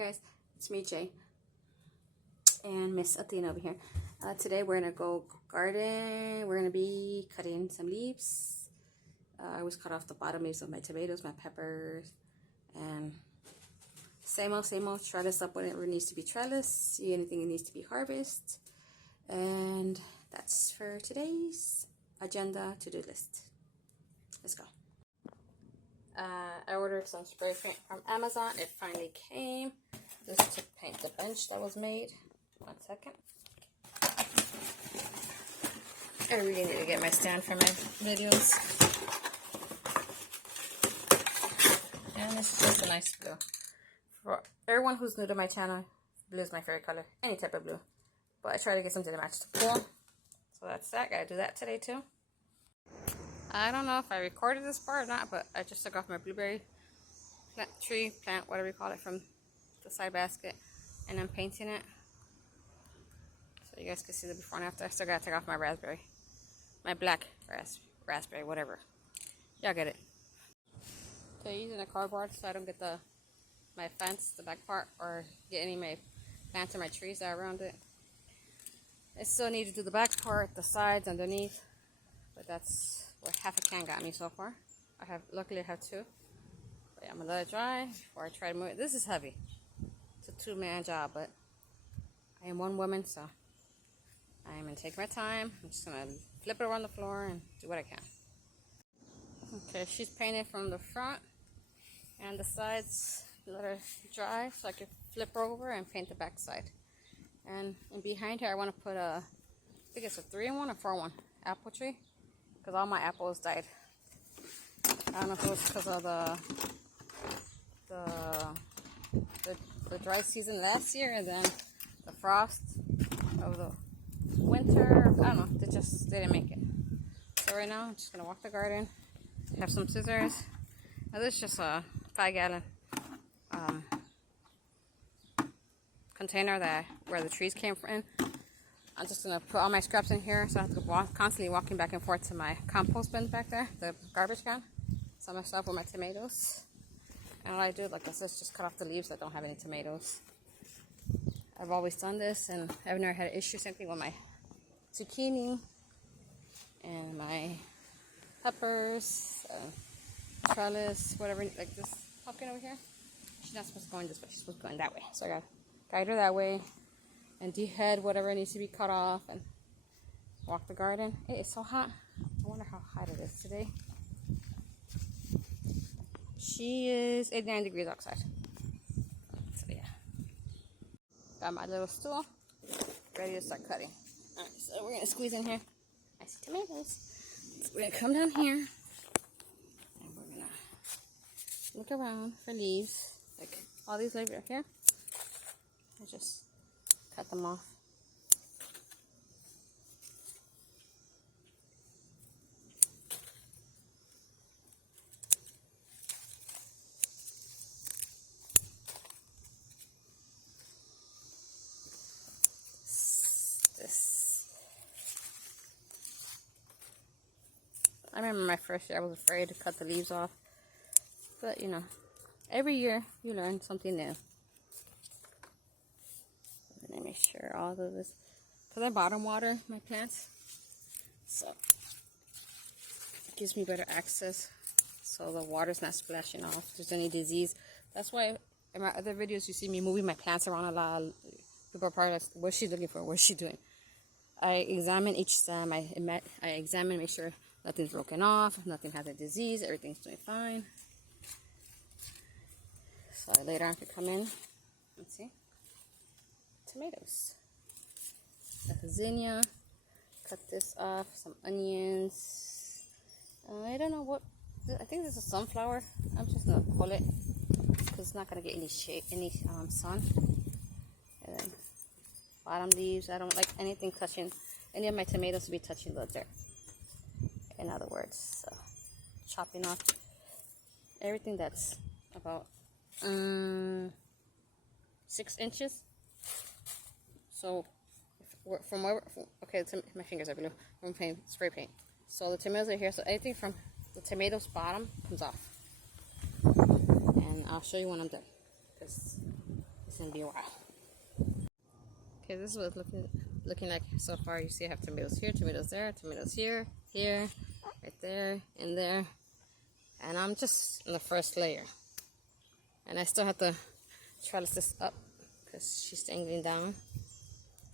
guys, it's me Jay and Miss Athena over here. Today we're gonna go garden. We're gonna be cutting some leaves. I always cut off the bottom leaves of my tomatoes, my peppers, and same old, trellis up whenever it needs to be trellis, see anything that needs to be harvested. And that's for today's agenda to-do list. Let's go. I ordered some spray paint from Amazon. It finally came. This is to paint the bench that was made. 1 second. I really need to get my stand for my videos. And it's just a nice blue. For everyone who's new to my channel, blue is my favorite color. Any type of blue. But I try to get something to match the pool. So that's that. Gotta do that today too. I don't know if I recorded this part or not, but I just took off my blueberry plant, whatever you call it, from the side basket, and I'm painting it so you guys can see the before and after. I still gotta take off my raspberry, my black raspberry, whatever. Y'all get it. So using a cardboard so I don't get my fence, the back part, or get any of my plants or my trees that are around it. I still need to do the back part, the sides, underneath, but that's what half a can got me so far. Luckily I have 2. But yeah, I'm gonna let it dry before I try to move it. This is heavy. It's a 2-man job, but I am one woman, so I'm gonna take my time. I'm just gonna flip it around the floor and do what I can. Okay, she's painted from the front and the sides. Let her dry so I can flip her over and paint the back side. And behind her I want to put I think it's a 3-in-1 or 4-in-1 apple tree, because all my apples died. I don't know if it was because of the dry season last year and then the frost of the winter. I don't know, they just didn't make it. So right now I'm just gonna walk the garden, have some scissors. Now this is just a 5-gallon container where the trees came from. I'm just going to put all my scraps in here, so I have to go constantly walking back and forth to my compost bin back there, the garbage can. So I'm going to start with my tomatoes. And all I do, like this, is just cut off the leaves that don't have any tomatoes. I've always done this, and I've never had an issue. Same thing with my zucchini and my peppers, trellis, whatever, like this pumpkin over here. She's not supposed to go in this way, she's supposed to go in that way. So I got to guide her that way and dehead whatever needs to be cut off and walk the garden. It is so hot. I wonder how hot it is today. She is 89 degrees outside. So yeah. Got my little stool ready to start cutting. Alright, so we're going to squeeze in here. I see tomatoes. So we're going to come down here and we're going to look around for leaves. Like all these leaves right here. I just cut them off. I remember my first year I was afraid to cut the leaves off. But you know, every year you learn something new. Let me make sure all of this, because I bottom water my plants, so it gives me better access, so the water's not splashing off if there's any disease. That's why in my other videos you see me moving my plants around a lot. People are probably like, what's she looking for? What's she doing? I examine each stem. I examine, make sure nothing's broken off, nothing has a disease, everything's doing fine. So later on I could come in and see. Tomatoes, a zinnia, cut this off, some onions. I don't know what, I think this is sunflower. I'm just gonna pull it because it's not gonna get any shade, any sun. And then bottom leaves, I don't like anything touching, any of my tomatoes to be touching the dirt. In other words, so chopping off everything that's about 6 inches. So, okay, my fingers are blue. I'm playing spray paint. So the tomatoes are here. So anything from the tomatoes bottom comes off. And I'll show you when I'm done. Because this gonna be a while. Okay, this is what it's looking like so far. You see I have tomatoes here, tomatoes there, tomatoes here, here, right there, and there. And I'm just in the first layer. And I still have to trellis this up because she's dangling down.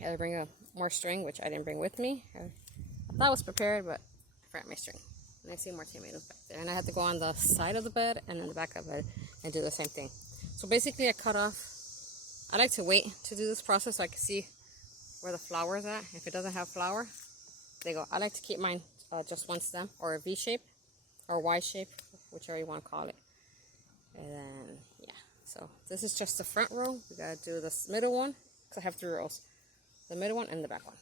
I had to bring more string, which I didn't bring with me. I thought I was prepared, but I forgot my string. And I see more tomatoes back there. And I had to go on the side of the bed and then the back of the bed and do the same thing. So basically I cut off. I like to wait to do this process so I can see where the flower is at. If it doesn't have flower, there you go. I like to keep mine just one stem or a V shape or Y shape, whichever you want to call it. And then, yeah. So this is just the front row. We got to do this middle one because I have 3 rows. The middle one and the back one.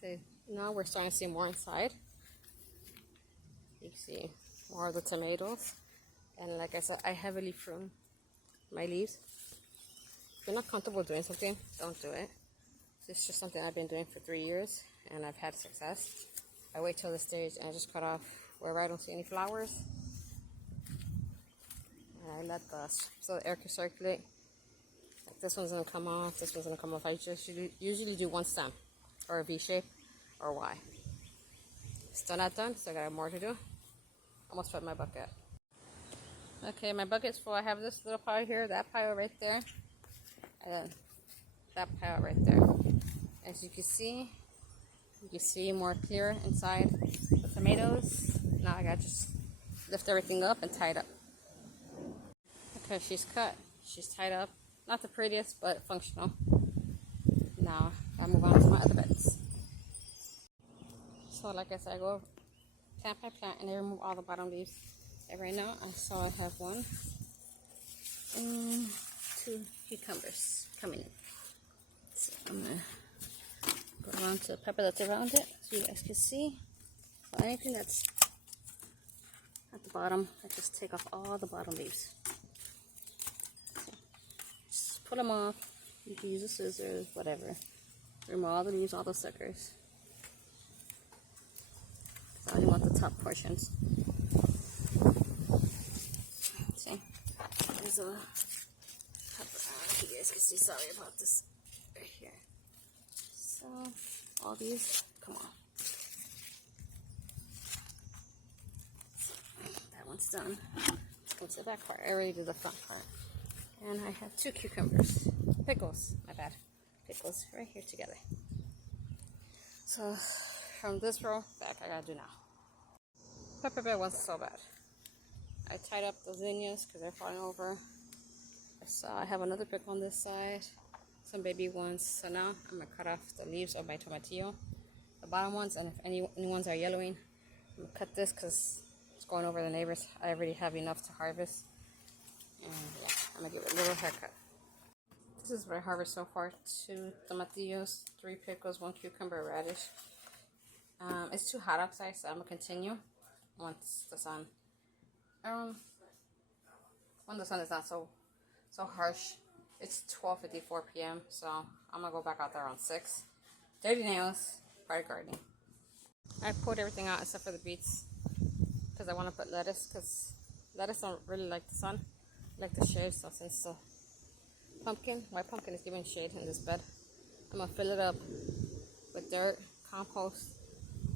So now we're starting to see more inside. You can see more of the tomatoes. And like I said, I heavily prune my leaves. If you're not comfortable doing something, don't do it. It's just something I've been doing for 3 years and I've had success. I wait till this stage and I just cut off wherever I don't see any flowers. And I let so the air can circulate. Like this one's gonna come off, this one's gonna come off. I just usually do one stem or a V shape or Y. Still not done, so I got more to do. Almost filled my bucket. Okay, my bucket's full. I have this little pile here, that pile right there, and then that pile right there. As you can see more clear inside the tomatoes. Now I gotta just lift everything up and tie it up. Okay, she's cut. She's tied up. Not the prettiest, but functional. Now I'll move on to my other beds. So like I said, I go plant by plant and I remove all the bottom leaves. And right now I saw I have 1 and 2 cucumbers coming in. So I'm gonna go around to the pepper that's around it so you guys can see. So anything that's at the bottom, I just take off all the bottom leaves. So just pull them off. You can use the scissors, whatever. Remove all the leaves, all the suckers. So I only want the top portions. See? There's a pepper. You guys can see. Sorry about this. Right here. So all these, come on. That one's done. Go to the back part. I already did the front part. And I have 2 cucumbers. Pickles, my bad. Pickles right here together. So from this row back, I gotta do now. Pepper bed wasn't so bad. I tied up the zinnias because they're falling over. So I have another pickle on this side, some baby ones. So now I'm gonna cut off the leaves of my tomatillo, the bottom ones, and if any ones are yellowing, I'm gonna cut this because it's going over the neighbors. I already have enough to harvest, and yeah, I'm gonna give it a little haircut. This is what I harvest so far: 2 tomatillos, 3 pickles, 1 cucumber, radish. It's too hot outside, so I'm gonna continue once the sun. When the sun is not so harsh. It's 12:54 p.m. so I'm gonna go back out there around 6. Dirty nails, part of gardening. I pulled everything out except for the beets because I want to put lettuce because lettuce don't really like the sun, like the shade. So since the white pumpkin is giving shade in this bed, I'm gonna fill it up with dirt, compost,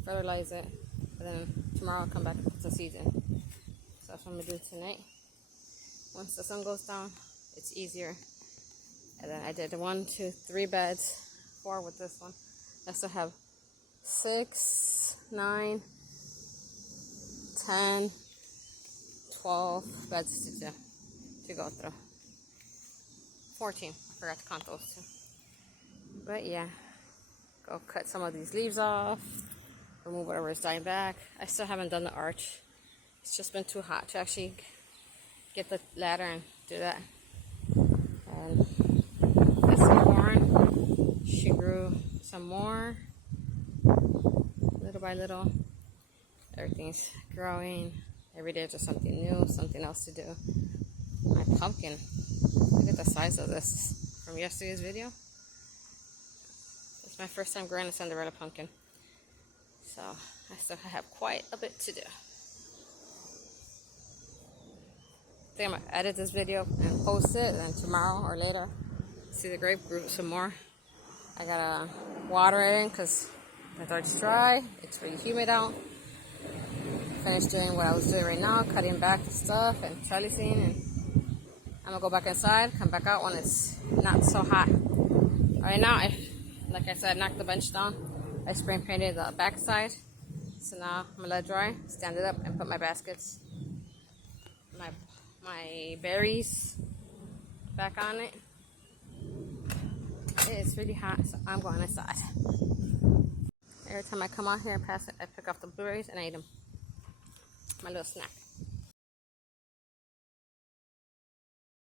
fertilize it, and then tomorrow I'll come back and put some seeds in. So that's what I'm gonna do tonight. Once the sun goes down, it's easier. And then I did 1, 2, 3 beds, 4 with this one. I still have 6, 9, 10, 12 beds to go through. 14, I forgot to count those too. But yeah, go cut some of these leaves off, remove whatever is dying back. I still haven't done the arch. It's just been too hot to actually get the ladder and do that. And that's some corn. She grew some more, little by little. Everything's growing. Every day there's something new, something else to do. My pumpkin, look at the size of this from yesterday's video. It's my first time growing a Cinderella pumpkin, so I still have quite a bit to do. think I'm gonna edit this video and post it, and tomorrow or later, see the grape, grow some more. I gotta water it in because my throat is dry. It's really humid out. Finished doing what I was doing right now, cutting back the stuff and trellising, and I'm gonna go back inside, come back out when it's not so hot. Right now, like I said, knocked the bench down. I spray painted the back side. So now I'm gonna let it dry, stand it up, and put my baskets, my berries back on it. It's really hot, so I'm going inside. Every time I come out here and pass it, I pick off the blueberries and I eat them. My little snack.